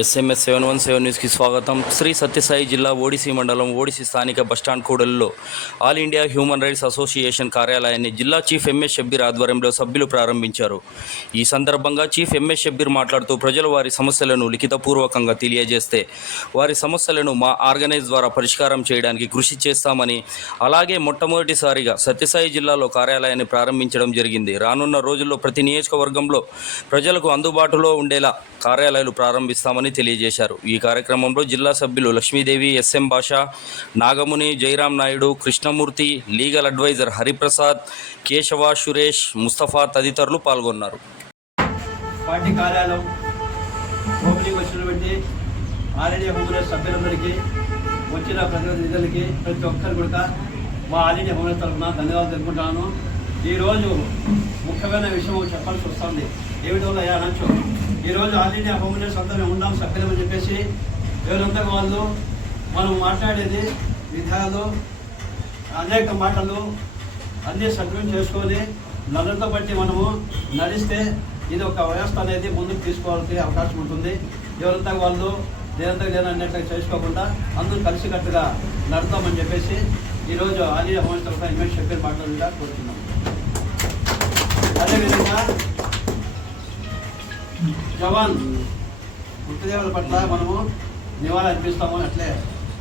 SMS seven one seven న్యూస్కి స్వాగతం. శ్రీ సత్యసాయి జిల్లా ఓడిసి మండలం ఓడిసి స్థానిక బస్టాండ్ కూడలిలో all India human rights association కార్యాలయాన్ని జిల్లా చీఫ్ ఎంఎస్ షబ్బీర్ ఆధ్వర్యంలో సభ్యులు ప్రారంభించారు. ఈ సందర్భంగా చీఫ్ ఎంఎస్ షబ్బీర్ మాట్లాడుతూ ప్రజలు వారి సమస్యలను లిఖితపూర్వకంగా తెలియజేస్తే వారి సమస్యలను మా ఆర్గనైజ్ ద్వారా పరిష్కారం చేయడానికి కృషి చేస్తామని అలాగే మొట్టమొదటిసారిగా సత్యసాయి జిల్లాలో కార్యాలయాన్ని ప్రారంభించడం జరిగింది. రానున్న రోజుల్లో ప్రతి నియోజకవర్గంలో ప్రజలకు అందుబాటులో ఉండేలా కార్యాలయాలు ప్రారంభిస్తామని తెలియజేశారు. ఈ కార్యక్రమంలో జిల్లా సభ్యులు Lakshmidevi S M Basha Nagamuni Jayaram Naidu Krishnamurthy legal advisor Hariprasad Keshava Suresh Mustafa తదితరులు పాల్గొన్నారు. పార్టీ కార్యాలయం ఓపెనింగ్ వచ్చినటువంటి ఆల్రెడీ హోంగ్రెస్ సభ్యులందరికీ వచ్చిన ప్రతినిధులకి ప్రతి ఒక్కరు కూడా మా ఆల్రెడీ హోంగ్రెస్ తరఫున ధన్యవాదాలు తెలుపుకుంటాను ఈరోజు ముఖ్యమైన విషయం చెప్పాల్సి వస్తుంది. ఏమిటో అనొచ్చు ఈరోజు ఆల్రెడీ హోంగ్రెస్ అందరం ఉన్నాం సభ్యులమని చెప్పేసి ఎవరంతా వాళ్ళు మనం మాట్లాడేది విధాలు అనేక మాటలు అన్ని సక్రమం చేసుకొని నలుగురితో బట్టి మనము నడిస్తే ఇది ఒక వ్యవస్థ అనేది ముందుకు తీసుకోవాల్సిన అవకాశం ఉంటుంది. ఎవరంతా వాళ్ళు లేదంతా లేదన్నట్టుగా చేసుకోకుండా అందరూ కలిసికట్టుగా నడుతామని చెప్పేసి ఈరోజు ఆలయ హోమ్ తరఫున ఇమేజ్ చెప్పిన మాట్లాడుగా కోరుతున్నాం అదేవిధంగా జవాన్ మృతదేవుల పట్ల మనము నివాళి అర్పిస్తాము అట్లే.